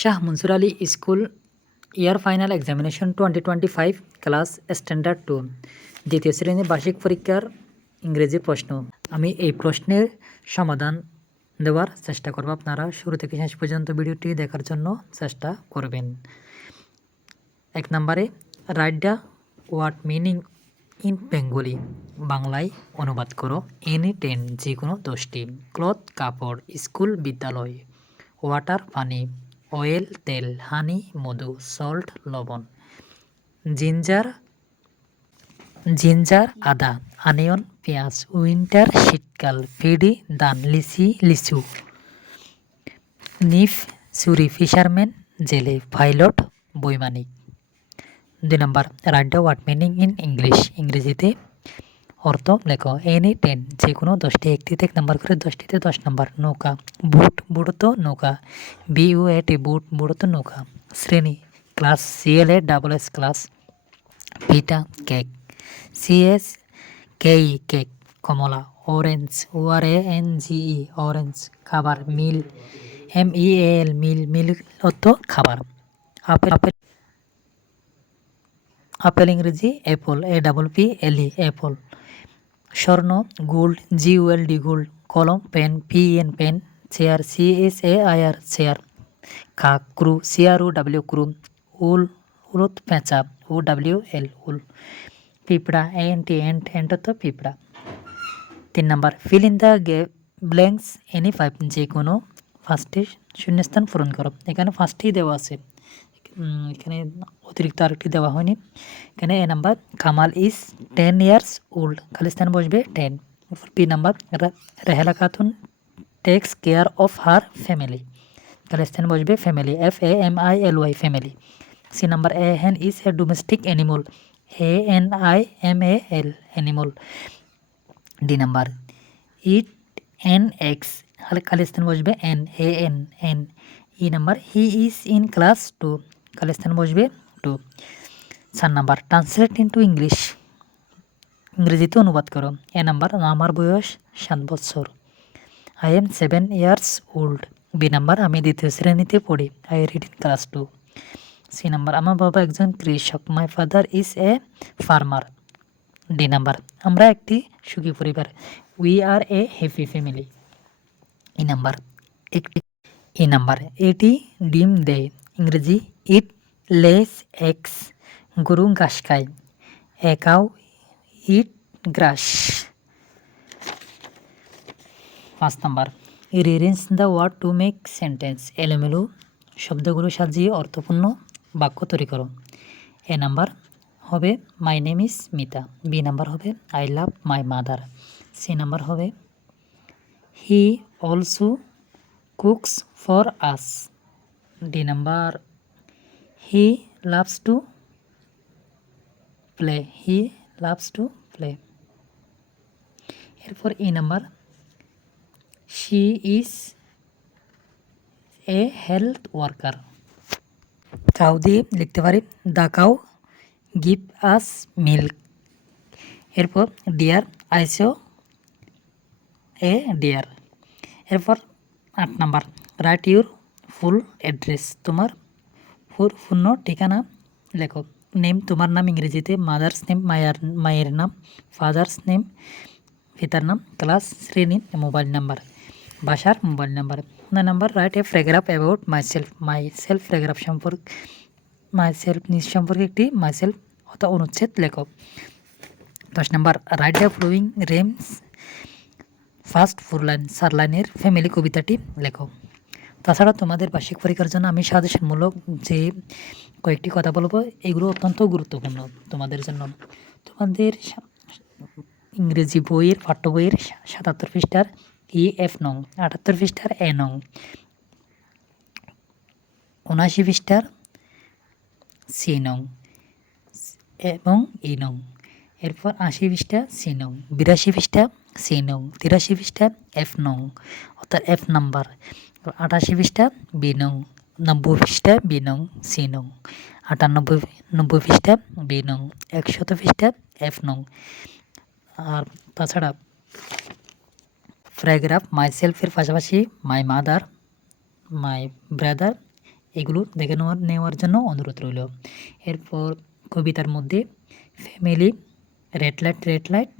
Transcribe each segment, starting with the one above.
Shah Mansur Ali school year final examination 2025 class standard 2 দ্বিতীয় শ্রেণীর বার্ষিক পরীক্ষার ইংরেজি প্রশ্ন। আমি এই প্রশ্নের সমাধান দেওয়ার চেষ্টা করব। আপনারা শুরু থেকে শেষ পর্যন্ত ভিডিওটি দেখার জন্য চেষ্টা করবেন। 1 নম্বরে write the word meaning in Bengali. বাংলায় অনুবাদ করো। এনি 10 যে কোনো 10টি। ক্লথ কাপড়, স্কুল বিদ্যালয়, ওয়াটার পানি, অয়েল তেল, হানি মধু, সল্ট লবণ, জিঞ্জার আদা, আনিয়ন পেঁয়াজ, উইন্টার শীতকাল, ফেডি ধান, লিচু, নিফ ছুরি, ফিশারম্যান জেলে, পাইলট বৈমানিক। 2 number write the word meaning in English. ইংরেজিতে অর্থ লেখো। এনি 10 যে কোনো 10টি। একটিতে 1 নম্বর করে 10টিতে 10 নম্বর। নৌকা, বুট নৌকা, BUAT বুট নৌকা। শ্রেণী ক্লাস, CLASS ক্লাস। পিঠা কেক, CSKE কেক। কমলা, অরেঞ্জ, ORANGE অরেঞ্জ। খাবার মিল, MEAL মিল অর্থ খাবার। আপেল ইংরেজি অ্যাপল, APPLE অ্যাপল। স্বর্ণ, গোল্ড, GOLD গোল্ড। কলম, pen, PEN pen. Chair, CHAIR chair. কাক, ক্রু, CROW ক্রু। উলত পেঁচা, OWL উল। পিঁপড়া, ANT এন্ট তো পিঁপড়া। 3 number fill in the blanks any 5 যে কোনো 5টি শূন্যস্থান পূরণ করো। এখানে 5টি দেওয়া আছে, এখানে অতিরিক্ত আরেকটি দেওয়া হয়নি। এখানে A number Kamal is 10 years old, খালি স্থান বসবে 10। B number Rehela Khatun takes care of her family, খালি স্থান বসবে family, FAMILY family. C number a hen is a domestic animal, ANIMAL animal. D number it an ax, খালি স্থান বসবে AN। E number he is in class 2, খালি স্থান বসবে 2। 4 number translate into English, ইংরেজিতে অনুবাদ করো। এ নাম্বার আমার বয়স 7 বছর, I am 7 years old। B number আমি 2য় শ্রেণীতে পড়ি, I read in class 2। C number আমার বাবা একজন কৃষক, my father is a farmer. D number আমরা একটি সুখী পরিবার, we are a happy family. E number এটি ডিম দেয়, ইংরেজি ইট লেস এগস। গরু ঘাস খায়, a cow eat grass. 5 number rearrange the word to make sentence, এলোমেলো শব্দগুলো সাজিয়ে অর্থপূর্ণ বাক্য তৈরি করো। এ নাম্বার হবে my name is Mita. B number হবে I love my mother. C number হবে he also cooks for us. D number he loves to play. এরপর E number she is a health worker. Cow দিয়ে লিখতে পারি the cow give us milk. এরপর deer, I saw a deer. এরপর 8 number write your full address, তোমার পূর্ণ ঠিকানা লেখো। নেম তোমার নাম ইংরেজিতে, মাদার্স নেম মায়ের নাম, ফাদার্স নেম পিতার নাম, ক্লাস শ্রেণী, মোবাইল নাম্বার বাসার mobile number. 9 number write a paragraph about myself paragraph নিজ সম্পর্কে একটি মাইসেলফ অথবা অনুচ্ছেদ লেখো। 10 number write the following rhymes first 4 line, 4 লাইনের ফ্যামিলি কবিতাটি লেখো। তাছাড়া তোমাদের বার্ষিক পরীক্ষার জন্য আমি সাজেশনমূলক যে কয়েকটি কথা বলবো, এগুলো অত্যন্ত গুরুত্বপূর্ণ তোমাদের জন্য। তোমাদের ইংরেজি বইয়ের পাঠ্য বইয়ের 77 পৃষ্ঠার EF নং, 78 পৃষ্ঠার এ নং, 79 পৃষ্ঠার সি নং এবং ই নং। এরপর 80 পৃষ্ঠা সি নং, 82 পৃষ্ঠা সি নং, 83 পৃষ্ঠা F নং অর্থাৎ F নাম্বার, 88 পৃষ্ঠা বি নং, 90 পৃষ্ঠা বি নং সি নং, 98 পৃষ্ঠা বি নং, 100 পৃষ্ঠা F নং। আর তাছাড়া প্যারাগ্রাফ মাই সেলফের পাশাপাশি মাই মাদার, মাই ব্রাদার এগুলো দেখে নেওয়ার জন্য অনুরোধ রইল। এরপর কবিতার মধ্যে ফ্যামিলি, রেড লাইট,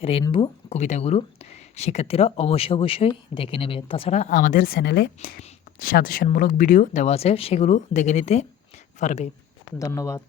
রেইনবো কবিতাগুলো শিক্ষার্থীরা অবশ্যই দেখে নেবে। তাছাড়া আমাদের চ্যানেলে সাজেশনমূলক ভিডিও দেওয়া আছে, সেগুলো দেখে নিতে পারবে। ধন্যবাদ।